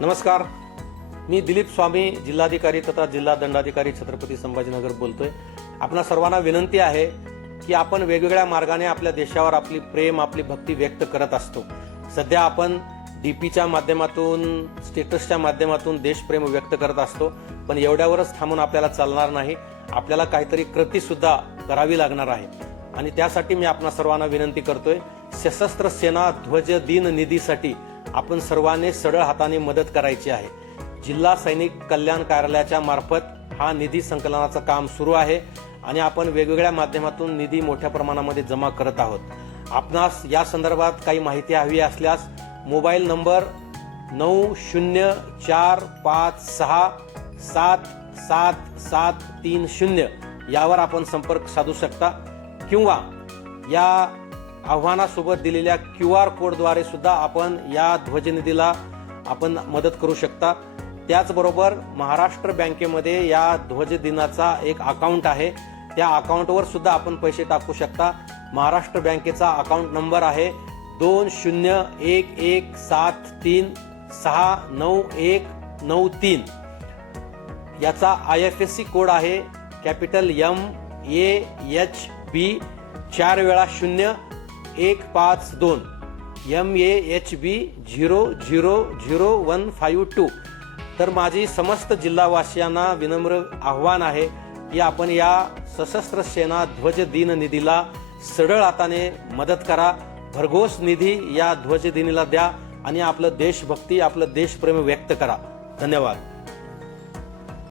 नमस्कार. मी दिलीप स्वामी जिल्हाधिकारी तथा जिल्हा दंडाधिकारी छत्रपती संभाजीनगर बोलतोय. आपणा सर्वांना विनंती आहे की आपण वेगवेगळ्या मार्गाने आपल्या देशावर आपली प्रेम आपली भक्ती व्यक्त करत असतो. सध्या आपण डीपीच्या माध्यमातून स्टेटसच्या माध्यमातून देशप्रेम व्यक्त करत असतो पण एवढ्यावरच थांबून आपल्याला चालणार नाही. आपल्याला काहीतरी कृती सुद्धा करावी लागणार आहे. आणि त्यासाठी मी आपणा सर्वांना विनंती करतोय सशस्त्र सेना ध्वज दिन निधीसाठी आपण सर्वांनी सरळ हाताने मदत करायची आहे. जिल्हा सैनिक कल्याण कार्यालयाच्या मार्फत हा निधी संकलनाचं काम सुरू आहे आणि आपण वेगवेगळ्या माध्यमातून निधी मोठ्या प्रमाणामध्ये जमा करत आहोत. आपणास या संदर्भात काही माहिती हवी असल्यास मोबाईल नंबर नऊ शून्य चार पाच सहा सात सात सात तीन शून्य यावर आपण संपर्क साधू शकता किंवा या आव्हानासोबत दिलेल्या क्यू आर कोडद्वारे सुद्धा आपण या ध्वजनिधीला आपण मदत करू शकता. त्याचबरोबर महाराष्ट्र बँकेमध्ये या ध्वज दिनाचा एक अकाउंट आहे. त्या अकाउंटवर सुद्धा आपण पैसे टाकू शकता. महाराष्ट्र बँकेचा अकाउंट नंबर आहे दोन शून्य एक एक सात तीन सहा नऊ एक नऊ तीन. याचा I F S C code आहे. Capital M A H B चार वेळा शून्य एक पाच दोन. M A H B zero zero zero one five two तर माझी समस्त जिल्हावासियांना विनम्र आव्हान आहे की आपण या सशस्त्र सेना ध्वज दिन निधीला सरळ हाताने मदत करा. भरघोस निधी या ध्वज दिनीला द्या आणि आपलं देशभक्ती आपलं देशप्रेम व्यक्त करा. धन्यवाद.